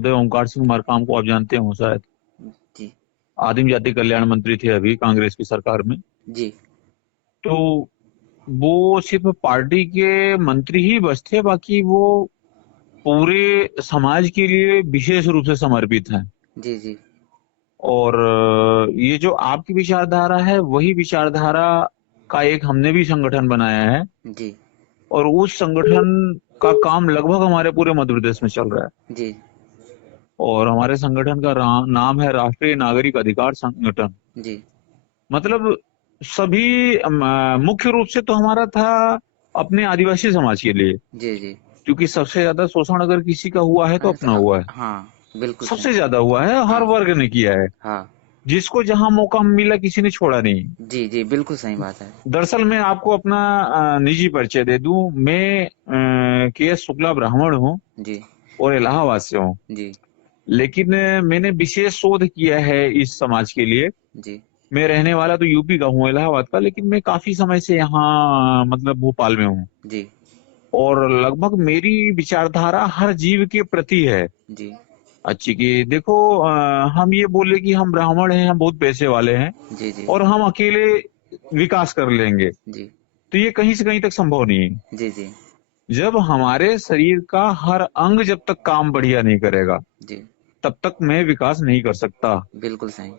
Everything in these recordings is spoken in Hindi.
महोदय ओंकार सिंह मरकाम को आप जानते हो शायद, जी। आदिम जाति कल्याण मंत्री थे अभी कांग्रेस की सरकार में। जी। तो वो सिर्फ पार्टी के मंत्री ही बस थे, बाकी वो पूरे समाज के लिए विशेष रूप से समर्पित हैं। जी। जी। और ये जो आपकी विचारधारा है वही विचारधारा का एक हमने भी संगठन बनाया है, जी। और उस संगठन का काम लगभग हमारे पूरे मध्य प्रदेश में चल रहा है। जी। और हमारे संगठन का नाम है राष्ट्रीय नागरिक अधिकार संगठन। जी। मतलब सभी मुख्य रूप से तो हमारा था अपने आदिवासी समाज के लिए, जी। जी। क्योंकि सबसे ज्यादा शोषण अगर किसी का हुआ है तो अपना हुआ है, हाँ, बिल्कुल सही। सबसे ज्यादा हुआ है, हर हाँ। वर्ग ने किया है। हाँ। जिसको जहां मौका मिला किसी ने छोड़ा नहीं। जी। जी, बिल्कुल सही बात है। दरअसल मैं आपको अपना निजी परिचय दे दूं, मैं के.एस. शुक्ला ब्राह्मण हूँ जी। और इलाहाबाद से हूँ। जी। लेकिन मैंने विशेष शोध किया है इस समाज के लिए। जी। मैं रहने वाला तो यूपी का हूँ, इलाहाबाद का, लेकिन मैं काफी समय से यहाँ मतलब भोपाल में हूँ। जी। और लगभग मेरी विचारधारा हर जीव के प्रति है जी। अच्छी। की देखो, हम ये बोले कि हम ब्राह्मण हैं, हम बहुत पैसे वाले हैं जी। जी। और हम अकेले विकास कर लेंगे, जी। तो ये कहीं से कहीं तक संभव नहीं है। जी। जी। जब हमारे शरीर का हर अंग जब तक काम बढ़िया नहीं करेगा जी, तब तक मैं विकास नहीं कर सकता। बिल्कुल सही।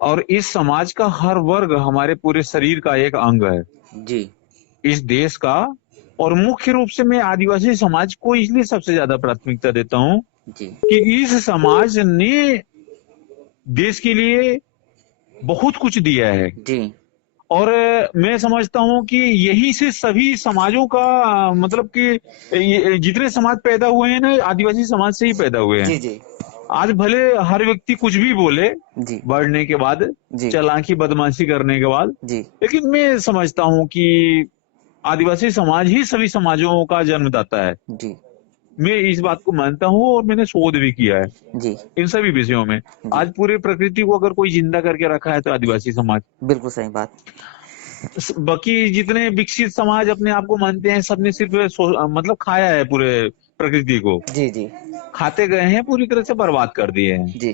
और इस समाज का हर वर्ग हमारे पूरे शरीर का एक अंग है, जी। इस देश का। और मुख्य रूप से मैं आदिवासी समाज को इसलिए सबसे ज्यादा प्राथमिकता देता हूँ जी। कि इस समाज ने देश के लिए बहुत कुछ दिया है। जी। और मैं समझता हूँ कि यही से सभी समाजों का मतलब कि जितने समाज पैदा हुए हैं ना, आदिवासी समाज से ही पैदा हुए हैं। जी। जी। आज भले हर व्यक्ति कुछ भी बोले जी। बढ़ने के बाद, जी। चालाकी बदमाशी करने के बाद, जी। लेकिन मैं समझता हूँ कि आदिवासी समाज ही सभी समाजों का जन्मदाता है। जी। मैं इस बात को मानता हूँ और मैंने शोध भी किया है जी। इन सभी विषयों में। जी, आज पूरी प्रकृति को अगर कोई जिंदा करके रखा है तो आदिवासी समाज। बिल्कुल सही बात। बाकी जितने विकसित समाज अपने आप को मानते हैं, सबने सिर्फ मतलब खाया है पूरे प्रकृति को, जी। जी। खाते गए हैं, पूरी तरह से बर्बाद कर दिए हैं। जी।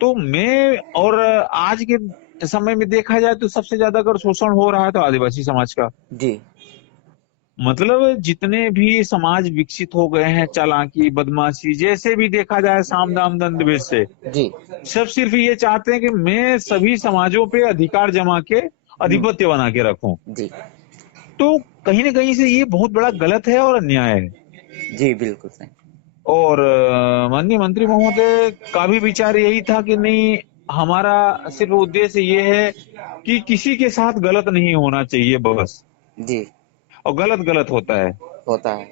तो मैं और आज के समय में देखा जाए तो सबसे ज्यादा अगर शोषण हो रहा है तो आदिवासी समाज का। जी। मतलब जितने भी समाज विकसित हो गए हैं, चालाकी बदमाशी जैसे भी देखा जाए, साम दाम दंड भेद से, जी। सब सिर्फ ये चाहते हैं कि मैं सभी समाजों पे अधिकार जमा के हम्म। आधिपत्य बना के रखूं। जी। तो कहीं ना कहीं से ये बहुत बड़ा गलत है और अन्याय है। जी, बिल्कुल सही। और माननीय मंत्री महोदय का भी विचार यही था कि नहीं, हमारा सिर्फ उद्देश्य ये है कि किसी के साथ गलत नहीं होना चाहिए बस। जी, और गलत गलत होता है। होता है।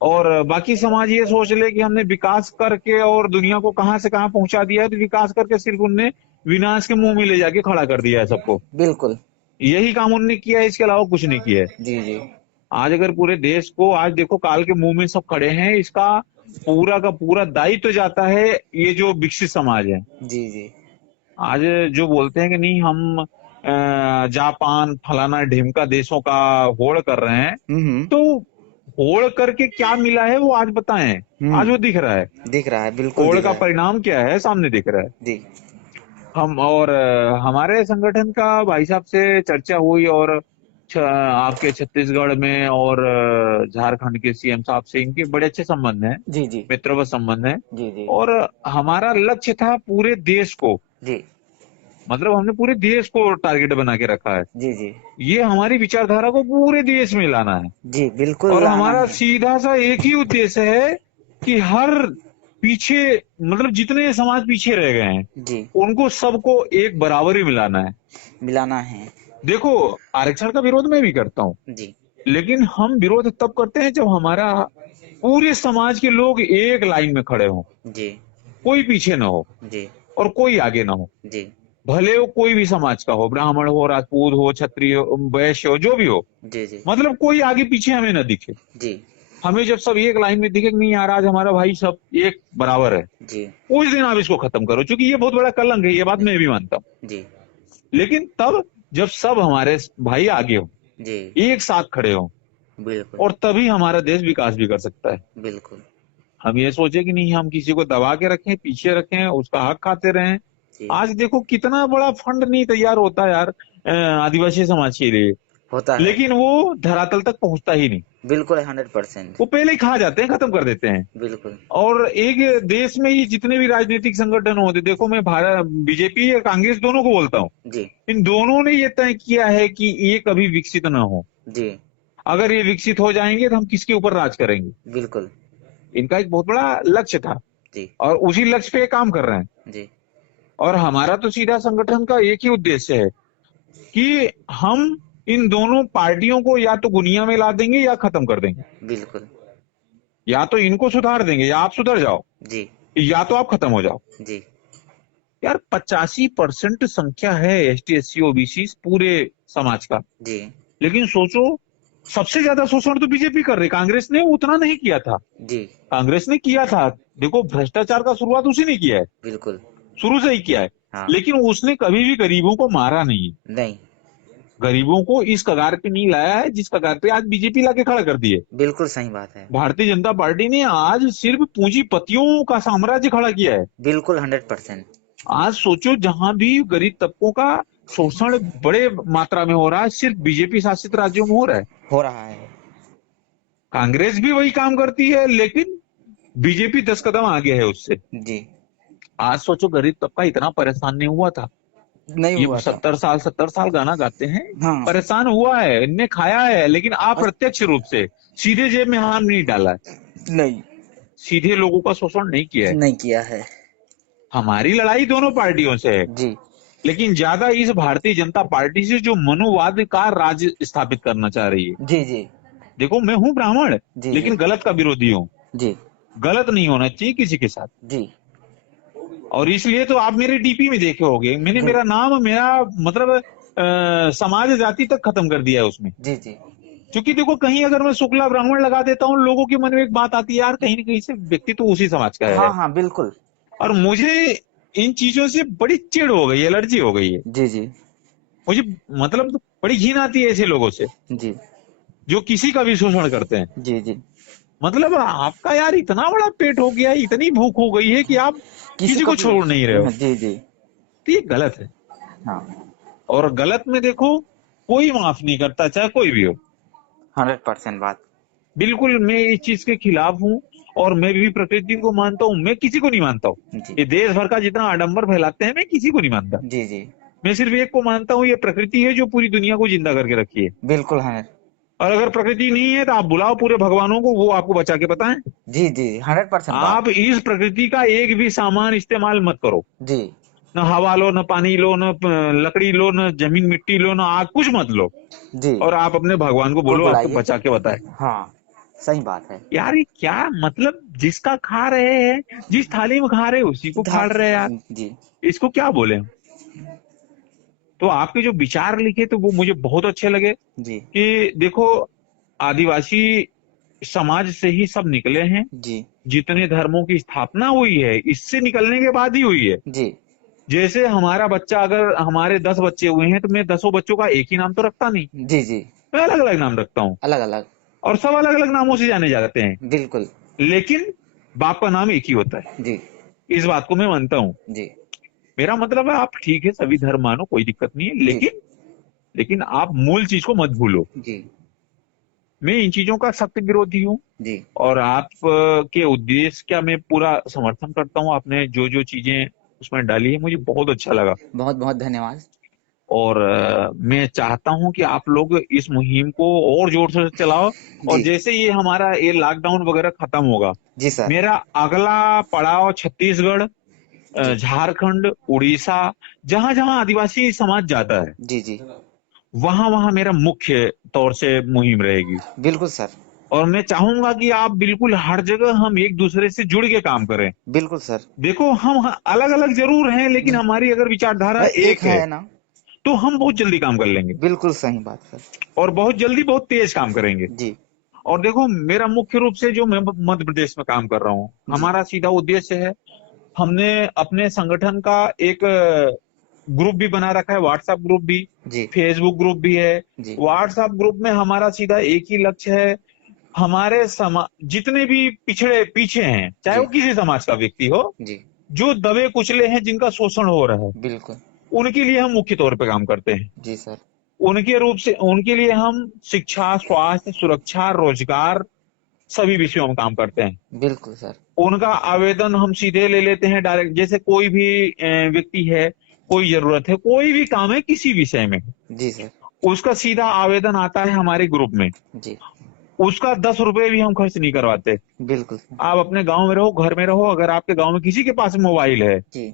और बाकी समाज ये सोच ले कि हमने विकास करके और दुनिया को कहां से कहां पहुंचा दिया है, तो विकास करके सिर्फ उनने विनाश के मुंह में ले जाके खड़ा कर दिया है सबको। बिल्कुल। यही काम उनने किया है, इसके अलावा कुछ नहीं किया है। जी। जी। आज अगर पूरे देश को आज देखो काल के मुंह में सब खड़े हैं, इसका पूरा का पूरा दायित्व तो जाता है ये जो विकसित समाज है। जी। जी। आज जो बोलते हैं कि नहीं हम जापान फलाना ढिमका देशों का होड़ कर रहे हैं, हम्म। तो होड़ करके क्या मिला है वो आज बताएं। आज वो हम्म। दिख रहा है, दिख रहा है, बिल्कुल होड़ दिख का रहा है। परिणाम क्या है सामने दिख रहा है। जी। हम और हमारे संगठन का भाई साहब से चर्चा हुई, और आपके छत्तीसगढ़ में और झारखंड के सीएम साहब से इनके बड़े अच्छे संबंध हैं, जी। जी। मित्रवत संबंध है। जी। जी। और हमारा लक्ष्य था पूरे देश को, जी। मतलब हमने पूरे देश को टारगेट बना के रखा है। जी। जी। ये हमारी विचारधारा को पूरे देश में लाना है। जी, बिल्कुल और लाना हमारा है। सीधा सा एक ही उद्देश्य है कि हर पीछे मतलब जितने समाज पीछे रह गए हैं जी, उनको सबको एक बराबरी मिलाना है। मिलाना है। देखो, आरक्षण का विरोध मैं भी करता हूँ, जी। लेकिन हम विरोध तब करते हैं जब हमारा पूरे समाज के लोग एक लाइन में खड़े हों, जी। कोई पीछे ना हो जी। और कोई आगे ना हो। जी। भले वो कोई भी समाज का हो, ब्राह्मण हो, राजपूत हो, क्षत्रिय हो, वैश्य हो, जो भी हो, जी। जी। मतलब कोई आगे पीछे हमें ना दिखे। जी। हमें जब सब एक लाइन में दिखे कि नहीं यार आज हमारा भाई सब एक बराबर है, जी। उस दिन आप इसको खत्म करो, क्योंकि ये बहुत बड़ा कलंक है, ये बात मैं भी मानता हूँ। जी। लेकिन तब जब सब हमारे भाई आगे हो, जी, एक साथ खड़े हो, बिल्कुल। और तभी हमारा देश विकास भी कर सकता है। बिल्कुल। हम ये सोचे कि नहीं, हम किसी को दबा के रखें, पीछे रखें, उसका हक खाते रहें। जी। आज देखो कितना बड़ा फंड नहीं तैयार होता यार आदिवासी समाज के लिए, होता है। लेकिन वो धरातल तक पहुंचता ही नहीं। बिल्कुल 100%। वो पहले ही खा जाते हैं, खत्म कर देते हैं। बिल्कुल। और एक देश में ये जितने भी राजनीतिक संगठन होते, देखो मैं भारत बीजेपी या कांग्रेस दोनों को बोलता हूँ, जी। इन दोनों ने ये तय किया है कि ये कभी विकसित ना हो। जी। अगर ये विकसित हो जाएंगे तो हम किसके ऊपर राज करेंगे। बिल्कुल। इनका एक बहुत बड़ा लक्ष्य था जी। और उसी लक्ष्य पे ये काम कर रहे हैं। जी। और हमारा तो सीधा संगठन का एक ही उद्देश्य है कि हम इन दोनों पार्टियों को या तो दुनिया में ला देंगे या खत्म कर देंगे। बिल्कुल। या तो इनको सुधार देंगे, या आप सुधर जाओ, जी। या तो आप खत्म हो जाओ। जी। यार 85% संख्या है एसटी एससी ओबीसी पूरे समाज का, जी। लेकिन सोचो सबसे ज्यादा शोषण तो बीजेपी कर रही, कांग्रेस ने उतना नहीं किया था। जी। कांग्रेस ने किया था, देखो भ्रष्टाचार का शुरुआत उसी ने किया है, बिल्कुल। शुरू से ही किया है। हाँ। लेकिन उसने कभी भी गरीबों को मारा नहीं, नहीं। गरीबों को इस कगार पे नहीं लाया है जिस कगार पे आज बीजेपी लाके खड़ा कर दिए। बिल्कुल सही बात है। भारतीय जनता पार्टी ने आज सिर्फ पूंजीपतियों का साम्राज्य खड़ा किया है। बिल्कुल 100%। आज सोचो जहां भी गरीब तबकों का शोषण बड़े मात्रा में हो रहा है, सिर्फ बीजेपी शासित राज्यों में हो रहा है। हो रहा है। कांग्रेस भी वही काम करती है, लेकिन बीजेपी 10 कदम आगे है उससे। जी। आज सोचो गरीब तबका इतना परेशान नहीं हुआ था। नहीं ये हुआ था। 70 साल गाना गाते हैं, हाँ। परेशान हुआ है, इनने खाया है, लेकिन और अप्रत्यक्ष रूप से सीधे जेब में हाथ नहीं डाला है, नहीं। सीधे लोगों का शोषण नहीं किया है। नहीं किया है। हमारी लड़ाई दोनों पार्टियों से है, जी। लेकिन ज्यादा इस भारतीय जनता पार्टी से जो मनुवाद का राज स्थापित करना चाह रही है। जी। जी। देखो मैं हूं ब्राह्मण, जी। जी। लेकिन गलत का विरोधी हूँ। जी। गलत नहीं होना चाहिए किसी के साथ। जी। और इसलिए तो आप मेरे डीपी में देखे होंगे, मैंने जी। मेरा नाम, मेरा मतलब समाज जाति तक खत्म कर दिया है उसमें। जी। जी। क्योंकि देखो कहीं अगर मैं शुक्ला ब्राह्मण लगा देता हूँ, लोगों के मन में एक बात आती है, यार कहीं ना कहीं से व्यक्ति तो उसी समाज का है। हाँ हाँ बिल्कुल। और मुझे इन चीजों से बड़ी चिढ़ हो गई है, एलर्जी हो गई है। जी। जी। मुझे मतलब बड़ी घिन आती है ऐसे लोगों से जी। जो किसी का भी शोषण करते हैं। जी। जी। मतलब आपका यार इतना बड़ा पेट हो गया है, इतनी भूख हो गई है कि आप किसी किसी को को भी। छोड़ नहीं रहे हो, जी। जी। तो ये गलत है। हाँ। और गलत में देखो कोई माफ नहीं करता, चाहे कोई भी हो। 100% बात। बिल्कुल मैं इस चीज के खिलाफ हूँ, और मैं भी प्रकृति को मानता हूँ, मैं किसी को नहीं मानता हूँ। जी। ये देश भर का जितना आडंबर फैलाते हैं, मैं किसी को नहीं मानता। जी। जी। मैं सिर्फ एक को मानता हूँ, ये प्रकृति है जो पूरी दुनिया को जिंदा करके रखी है। बिल्कुल है। और अगर प्रकृति नहीं है तो आप बुलाओ पूरे भगवानों को, वो आपको बचा के बताएं। जी। जी। 100% बात। आप इस प्रकृति का एक भी सामान इस्तेमाल मत करो, जी। न हवा लो, न पानी लो, न लकड़ी लो, न जमीन मिट्टी लो, न आग, कुछ मत लो। जी। और आप अपने भगवान को को बोलो आपको बुलाइए। बचा के बताए। हाँ सही बात है। यार ये क्या मतलब, जिसका खा रहे हैं, जिस थाली में खा रहे हैं उसी को फाड़ रहे हैं यार, जी। इसको क्या बोले हम। तो आपके जो विचार लिखे तो वो मुझे बहुत अच्छे लगे जी। कि देखो आदिवासी समाज से ही सब निकले हैं, जी। जितने धर्मों की स्थापना हुई है इससे निकलने के बाद ही हुई है। जी। जैसे हमारा बच्चा, अगर हमारे 10 बच्चे हुए हैं तो मैं 10 बच्चों का एक ही नाम तो रखता नहीं, जी। जी। मैं अलग अलग नाम रखता हूँ, अलग अलग। और सब अलग अलग नामों से जाने जाते हैं, बिल्कुल। लेकिन बाप का नाम एक ही होता है। जी। इस बात को मैं मानता हूँ। जी। मेरा मतलब है आप ठीक है सभी धर्म मानो, कोई दिक्कत नहीं है, जी। लेकिन आप मूल चीज को मत भूलो। जी। मैं इन चीजों का सख्त विरोधी हूँ, जी। और आप के उद्देश्य का मैं पूरा समर्थन करता हूँ। आपने जो जो चीजें उसमें डाली है मुझे बहुत अच्छा लगा। बहुत बहुत धन्यवाद। और मैं चाहता हूं कि आप लोग इस मुहिम को और जोर से चलाओ। और जी। जैसे ये हमारा ये लॉकडाउन वगैरह खत्म होगा, जी सर। मेरा अगला पड़ाव छत्तीसगढ़, जी। झारखंड, उड़ीसा, जहां जहां आदिवासी समाज जाता है जी। जी। वहां वहां मेरा मुख्य तौर से मुहिम रहेगी। बिल्कुल सर। और मैं चाहूंगा कि आप बिल्कुल हर जगह हम एक दूसरे से जुड़ के काम करें। बिल्कुल सर। देखो हम अलग अलग जरूर हैं, लेकिन हमारी अगर विचारधारा एक एक है है ना। तो हम बहुत जल्दी काम कर लेंगे, बिल्कुल सही बात सर। और बहुत जल्दी बहुत तेज काम करेंगे। जी। और देखो मेरा मुख्य रूप से जो मैं मध्य प्रदेश में काम कर रहा हूँ, जी। हमारा सीधा उद्देश्य है, हमने अपने संगठन का एक ग्रुप भी बना रखा है, व्हाट्सएप ग्रुप भी, जी। फेसबुक ग्रुप भी है। जी। व्हाट्सएप ग्रुप में हमारा सीधा एक ही लक्ष्य है हमारे समाज जितने भी पिछड़े पीछे हैं, चाहे जी वो किसी समाज का व्यक्ति हो, जी जो दबे कुचले हैं, जिनका शोषण हो रहा है, बिल्कुल। उनके लिए हम मुख्य तौर पे काम करते हैं। जी सर। उनके लिए हम शिक्षा, स्वास्थ्य, सुरक्षा, रोजगार, सभी विषयों में काम करते हैं। बिल्कुल सर। उनका आवेदन हम सीधे ले लेते हैं डायरेक्ट। जैसे कोई भी व्यक्ति है, कोई जरूरत है, कोई भी काम है किसी विषय में, जी सर। उसका सीधा आवेदन आता है हमारे ग्रुप में। जी उसका 10 रुपए भी हम खर्च नहीं करवाते। बिल्कुल सर। आप अपने गांव में रहो, घर में रहो, अगर आपके गांव में किसी के पास मोबाइल है, जी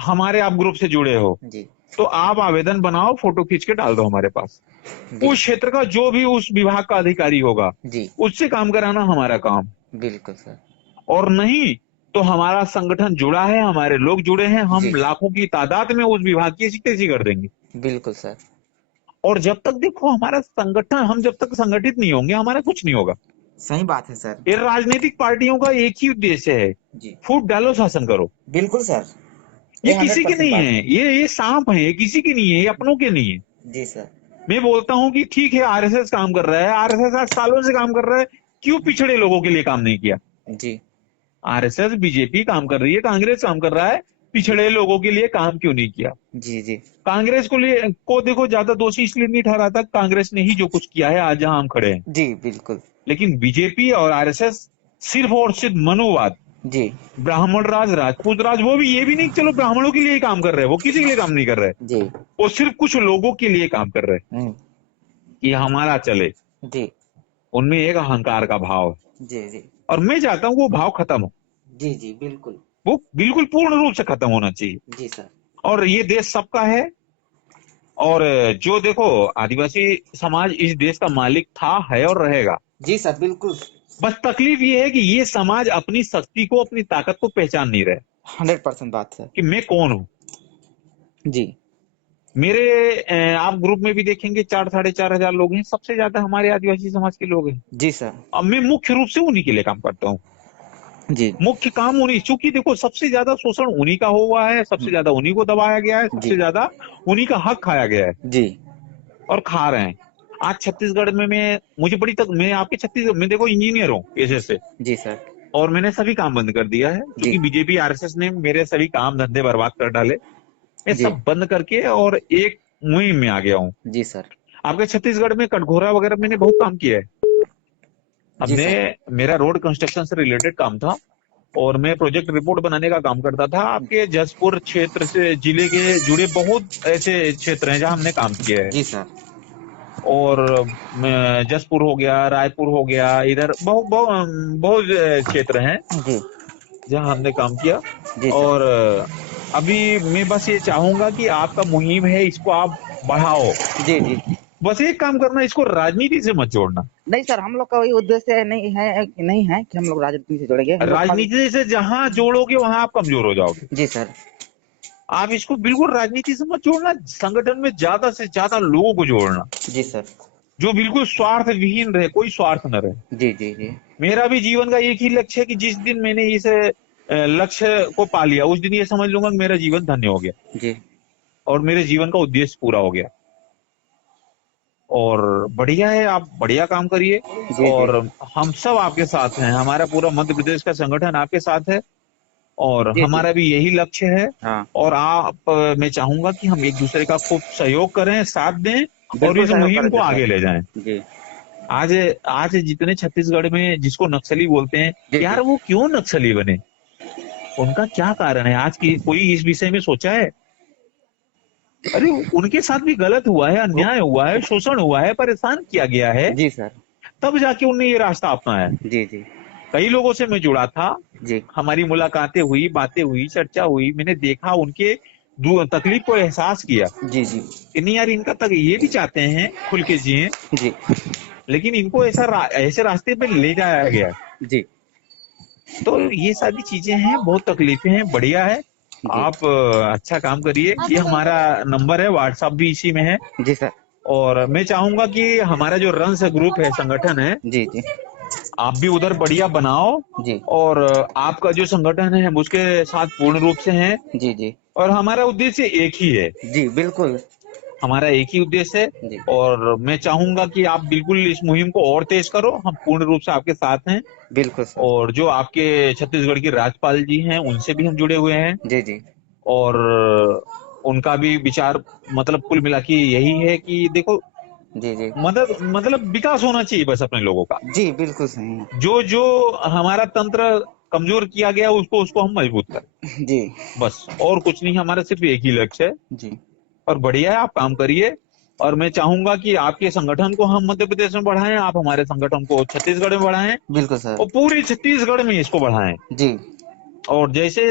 हमारे आप ग्रुप से जुड़े हो, जी तो आप आवेदन बनाओ, फोटो खींच के डाल दो हमारे पास। उस बिल्कुल। क्षेत्र का जो भी उस विभाग का अधिकारी होगा, जी उससे काम कराना हमारा काम। बिल्कुल सर। और नहीं तो हमारा संगठन जुड़ा है, हमारे लोग जुड़े हैं, हम जी लाखों की तादाद में उस विभाग की ऐसी तैसी कर देंगे। बिल्कुल सर। और जब तक देखो हमारा संगठन, हम जब तक संगठित नहीं होंगे, हमारा कुछ नहीं होगा। सही बात है सर। ये राजनीतिक पार्टियों का एक ही उद्देश्य है, जी फूट डालो, शासन करो। बिल्कुल सर। ये ये किसी के 100% नहीं बात है, है। ये सांप है, ये किसी के नहीं है, ये अपनों के नहीं है। जी सर। मैं बोलता हूँ कि ठीक है, आरएसएस काम कर रहा है, आरएसएस आज सालों से काम कर रहा है, क्यों पिछड़े लोगों के लिए काम नहीं किया? जी आरएसएस, बीजेपी काम कर रही है, कांग्रेस काम कर रहा है, जी पिछड़े लोगों के लिए काम क्यों नहीं किया? जी जी कांग्रेस को देखो, ज्यादा दोषी इसलिए नहीं ठहराता, कांग्रेस ने ही जो कुछ किया है आज जहां हम खड़े हैं। जी बिल्कुल। लेकिन बीजेपी और आरएसएस सिर्फ और सिर्फ मनुवाद, जी ब्राह्मण राज, राजपूत राज, वो भी ये भी नहीं कि चलो ब्राह्मणों के लिए ही काम कर रहे हैं, वो किसी के लिए काम नहीं कर रहे, जी वो सिर्फ कुछ लोगों के लिए काम कर रहे हैं हम्म, कि हमारा चले। जी उनमें एक अहंकार का भाव है, जी जी और मैं चाहता हूँ वो भाव खत्म हो, जी जी बिल्कुल। वो बिल्कुल पूर्ण रूप से खत्म होना चाहिए। जी सर। और ये देश सबका है। और जो देखो, आदिवासी समाज इस देश का मालिक था, है और रहेगा। जी सर बिल्कुल। बस तकलीफ ये है कि ये समाज अपनी शक्ति को, अपनी ताकत को पहचान नहीं रहे 100% बात सर। कि मैं कौन हूँ। जी मेरे आप ग्रुप में भी देखेंगे 4-4.5 हजार लोग हैं, सबसे ज्यादा हमारे आदिवासी समाज के लोग हैं। जी सर। अब मैं मुख्य रूप से उन्हीं के लिए काम करता हूँ। जी मुख्य काम उन्हीं, चूंकि देखो सबसे ज्यादा शोषण उन्हीं का हुआ है, सबसे ज्यादा उन्हीं को दबाया गया है, सबसे जी ज्यादा उन्हीं का हक खाया गया है जी और खा रहे हैं। आज छत्तीसगढ़ में मुझे मैं आपके छत्तीसगढ़ में देखो इंजीनियर हूँ पेशे से, जी सर। और मैंने सभी काम बंद कर दिया है, जी क्योंकि बीजेपी आरएसएस ने मेरे सभी काम धंधे बर्बाद कर डाले। मैं जी सब बंद करके और एक मुहिम में आ गया हूँ। जी सर। आपके छत्तीसगढ़ में कटघोरा वगैरह मैंने बहुत काम किया है। जी हमने, सर। मेरा रोड कंस्ट्रक्शन से रिलेटेड काम था, और मैं प्रोजेक्ट रिपोर्ट बनाने का काम करता था। आपके जसपुर क्षेत्र से जिले के जुड़े बहुत ऐसे क्षेत्र हैं जहां हमने काम किया है। जी सर। और जसपुर हो गया, रायपुर हो गया, इधर बहुत बहुत बहुत क्षेत्र हैं जी जहां हमने काम किया। जी सर। और अभी मैं बस ये चाहूंगा कि आपका मुहिम है, इसको आप बढ़ाओ। जी जी बस एक काम करना, इसको राजनीति से मत जोड़ना। नहीं सर, हम लोग का वही उद्देश्य नहीं है कि हम लोग राजनीति से जुड़ेंगे। हम लोग खाली। राजनीति से जहां जोड़ोगे वहां आप कमजोर हो जाओगे। जी सर। आप इसको बिल्कुल राजनीति से मत जोड़ना, संगठन में ज्यादा से ज्यादा लोगों को जोड़ना, जी सर। जो बिल्कुल स्वार्थ विहीन रहे, कोई स्वार्थ न रहे। जी जी जी मेरा भी जीवन का एक ही लक्ष्य है कि जिस दिन मैंने इस लक्ष्य को पा लिया, उस दिन ये समझ लूंगा कि मेरा जीवन धन्य हो गया जी और मेरे जीवन का उद्देश्य पूरा हो गया। और बढ़िया है, आप बढ़िया काम करिए, जी जी और हम सब आपके साथ हैं, हमारा पूरा मध्य प्रदेश का संगठन आपके साथ है, और जी जी। हमारा भी यही लक्ष्य है। हाँ और मैं चाहूंगा कि हम एक दूसरे का खूब सहयोग करें, साथ दें, और बिल्कुल इस सहयोग मुहिम को करेंगे आगे सर। ले जाएं। जी आज आज जितने छत्तीसगढ़ में जिसको नक्सली बोलते हैं, जी जी यार वो क्यों नक्सली बने? उनका क्या कारण है? आज की कोई इस विषय में सोचा है? अरे उनके साथ भी गलत हुआ है, वो अन्याय हुआ है, शोषण हुआ है, परेशान किया गया है, जी सर। तब जाके उनने ये रास्ता अपनाया। जी जी कई लोगों से मैं जुड़ा था, जी हमारी मुलाकातें हुई, बातें हुई, चर्चा हुई, मैंने देखा, उनके तकलीफ को एहसास किया जी जी कि नहीं यार, इनका तक ये भी चाहते हैं खुल के जिए, जी लेकिन इनको ऐसे रास्ते पे ले जाया गया है। जी तो ये सारी चीजें हैं, बहुत तकलीफें हैं, बढ़िया है। जी आप अच्छा काम करिए। ये हमारा नंबर है, व्हाट्सएप भी इसी में है। जी सर। और मैं चाहूंगा कि हमारा जो रंस ग्रुप है, संगठन है, जी जी आप भी उधर बढ़िया बनाओ, जी और आपका जो संगठन है हम उसके साथ पूर्ण रूप से हैं, जी जी और हमारा उद्देश्य एक ही है। जी बिल्कुल। हमारा एक ही उद्देश्य है जी और मैं चाहूंगा कि आप बिल्कुल इस मुहिम को और तेज करो। हम पूर्ण रूप से आपके साथ हैं। बिल्कुल सर। और जो आपके छत्तीसगढ़ के राज्यपाल जी हैं उनसे भी हम जुड़े हुए हैं। जी जी और उनका भी विचार मतलब कुल मिला के यही है कि देखो, जी जी मतलब विकास होना चाहिए बस अपने लोगों का। जी बिल्कुल सही है। जो जो हमारा तंत्र कमजोर किया गया उसको उसको हम मजबूत करें, जी बस और कुछ नहीं। हमारा सिर्फ एक ही लक्ष्य है। जी और बढ़िया है, आप काम करिए। और मैं चाहूंगा कि आपके संगठन को हम मध्य प्रदेश में बढ़ाएं, आप हमारे संगठन को छत्तीसगढ़ में बढ़ाएं बिल्कुल सर। और पूरी छत्तीसगढ़ में इसको बढ़ाएं। जी और जैसे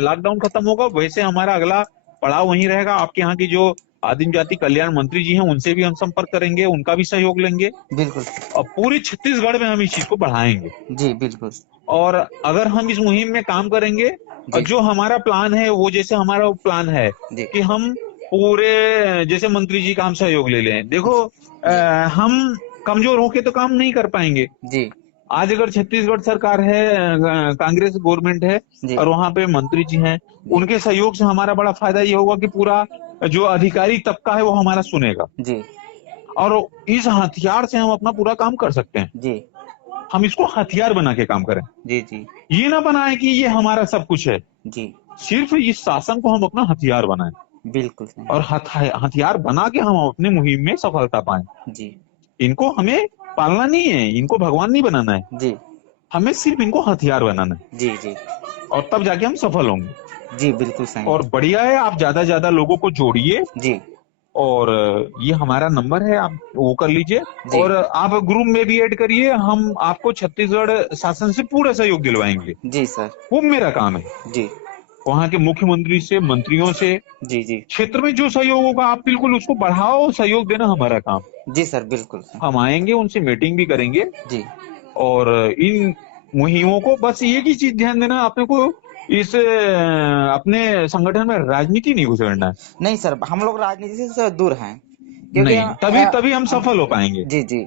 लॉकडाउन खत्म होगा वैसे हमारा अगला पड़ाव वहीं रहेगा। आपके यहाँ की जो आदिम जाति कल्याण मंत्री जी हैं उनसे भी हम संपर्क करेंगे, उनका भी सहयोग लेंगे बिल्कुल। और पूरी छत्तीसगढ़ में हम इस चीज को बढ़ाएंगे। जी बिल्कुल। और अगर हम इस मुहिम में काम करेंगे और जी जो हमारा प्लान है वो, जैसे हमारा प्लान है जी कि हम पूरे, जैसे मंत्री जी का हम सहयोग ले लें। देखो जी हम कमजोर होके तो काम नहीं कर पाएंगे। जी आज अगर छत्तीसगढ़ सरकार है, कांग्रेस गवर्नमेंट है जी और वहां पे मंत्री जी हैं, जी उनके सहयोग से हमारा बड़ा फायदा ये होगा कि पूरा जो अधिकारी तबका है वो हमारा सुनेगा जी और इस हथियार से हम अपना पूरा काम कर सकते हैं। जी हम इसको हथियार बना के काम करें, जी जी ये ना बनाए कि ये हमारा सब कुछ है। जी सिर्फ इस शासन को हम अपना हथियार बनाएं बिल्कुल सही। और हथियार बना के हम अपने मुहिम में सफलता पाएं। जी इनको हमें पालना नहीं है, इनको भगवान नहीं बनाना है, जी हमें सिर्फ इनको हथियार बनाना है जी जी और तब जाके हम सफल होंगे। जी बिल्कुल सही। और बढ़िया है, आप ज्यादा से ज्यादा लोगों को जोड़िए। जी और ये हमारा नंबर है, आप वो कर लीजिए जी और आप ग्रुप में भी ऐड करिए। हम आपको छत्तीसगढ़ शासन से पूरा सहयोग दिलवाएंगे, जी सर। वो मेरा काम है। जी वहां के मुख्यमंत्री से, मंत्रियों से, जी जी क्षेत्र में जो सहयोग होगा आप बिल्कुल उसको बढ़ाओ, सहयोग देना हमारा काम। जी सर बिल्कुल सर। हम आएंगे, उनसे मीटिंग भी करेंगे। जी और इन मुहिमों को बस एक ही चीज ध्यान देना अपने को, इस अपने संगठन में राजनीति नहीं घुसेड़ना है। नहीं सर, हम लोग राजनीति से दूर हैं क्योंकि नहीं, तभी तभी हम सफल हो पाएंगे। जी जी जी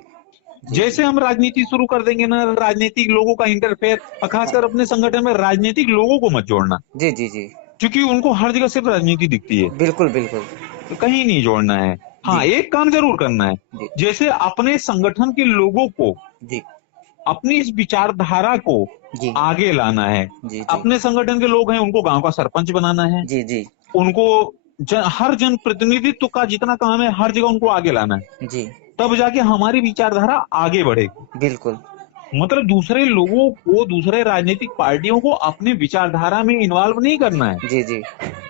जी जैसे हम राजनीति शुरू कर देंगे ना, राजनीतिक लोगों का इंटरफेयर, और खासकर अपने संगठन में राजनीतिक लोगों को मत जोड़ना, जी जी जी क्योंकि उनको हर जगह सिर्फ राजनीति दिखती है। बिल्कुल बिल्कुल। तो कहीं नहीं जोड़ना है। हाँ, जी एक काम जरूर करना है, जी जैसे अपने संगठन के लोगों को, जी अपनी इस विचारधारा को जी आगे लाना है। जी जी अपने संगठन के लोग हैं उनको गांव का सरपंच बनाना है। जी जी उनको हर जन प्रतिनिधित्व का जितना काम है हर जगह उनको आगे लाना है। जी तब जाके हमारी विचारधारा आगे बढ़ेगी। बिल्कुल। मतलब दूसरे लोगों को, दूसरे राजनीतिक पार्टियों को अपनी विचारधारा में इन्वॉल्व नहीं करना है। जी जी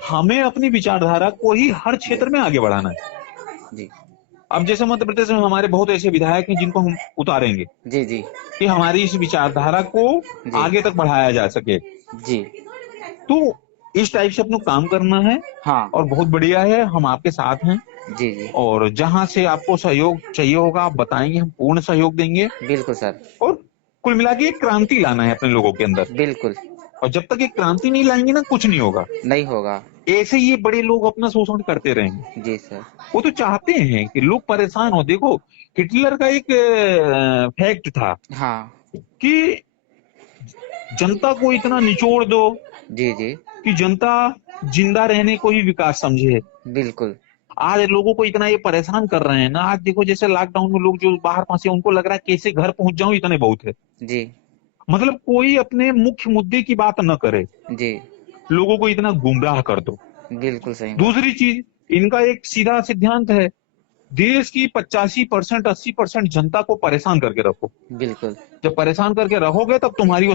हमें अपनी विचारधारा को ही हर क्षेत्र में आगे बढ़ाना है। जी अब जैसे मध्य प्रदेश में हमारे बहुत ऐसे विधायक हैं जिनको हम उतारेंगे जी जी कि हमारी इस विचारधारा को जी आगे तक बढ़ाया जा सके। जी तो इस टाइप से अपने काम करना है। हाँ और बहुत बढ़िया है, हम आपके साथ हैं। जी जी और जहां से आपको सहयोग चाहिए होगा आप बताएंगे, हम पूर्ण सहयोग देंगे। बिल्कुल सर। और कुल मिला के एक क्रांति लाना है अपने लोगों के अंदर। बिल्कुल और जब तक एक क्रांति नहीं लाएंगे ना, कुछ नहीं होगा। नहीं होगा। ऐसे ये बड़े लोग अपना शोषण करते रहेंगे। जी सर। वो तो चाहते हैं कि लोग परेशान हो। देखो, हिटलर का एक फैक्ट था हाँ कि जनता को इतना निचोड़ दो जी जी कि जनता जिंदा रहने को ही विकास समझे। बिल्कुल। आज लोगों को इतना ये परेशान कर रहे हैं ना, आज देखो जैसे लॉकडाउन में लोग जो बाहर फंसे उनको लग रहा है कैसे घर पहुंच जाऊं, इतने बहुत है। जी मतलब कोई अपने मुख्य मुद्दे की बात न करे, जी लोगों को इतना गुमराह कर दो। बिल्कुल सही बात। दूसरी चीज, इनका एक सीधा सिद्धांत है, देश की 85% 80% जनता को परेशान करके रखो। बिल्कुल। जब परेशान करके रखोगे तब तुम्हारी